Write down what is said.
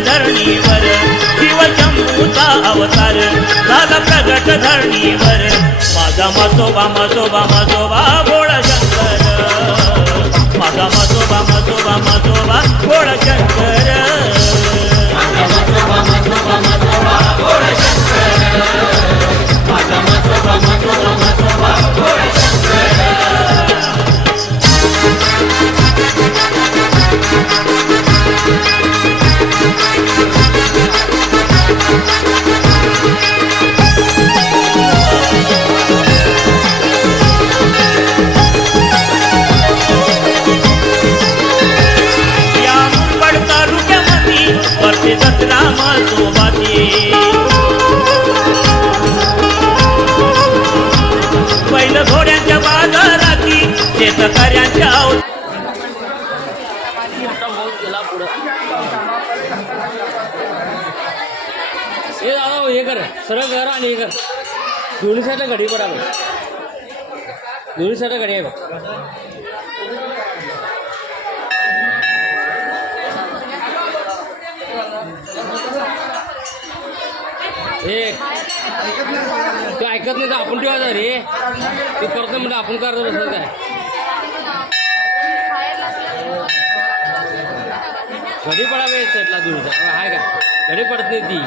धरणीवर शिवशंभूचा अवतार झाला प्रगट धरणीवर माझा मसोबा मसोबा मसोबा भोळा शंकर माझा मसोबा मसोबा मसोबा भोळा शंकर माझा मसोबा मसोबा मसोबा भोळा शंकर माझा मसोबा मसोबा मसोबा भोळा शंकर जत्रा मसोबाची बैल घोड्यांच्या बाजाराची शेतकऱ्यांच्या हे दादा हे कर सरळ कर आणि हे कर दोन्ही साईडला घडी बरोबर दोन्ही साईडला घडी आहे बघ एक तू ऐकत नाही तर आपण ठेवायचा रे तू करतो म्हणजे आपण करतो बसत काय घडी पडावे सेटला दूरचा आहे का घडी पडत नाही ती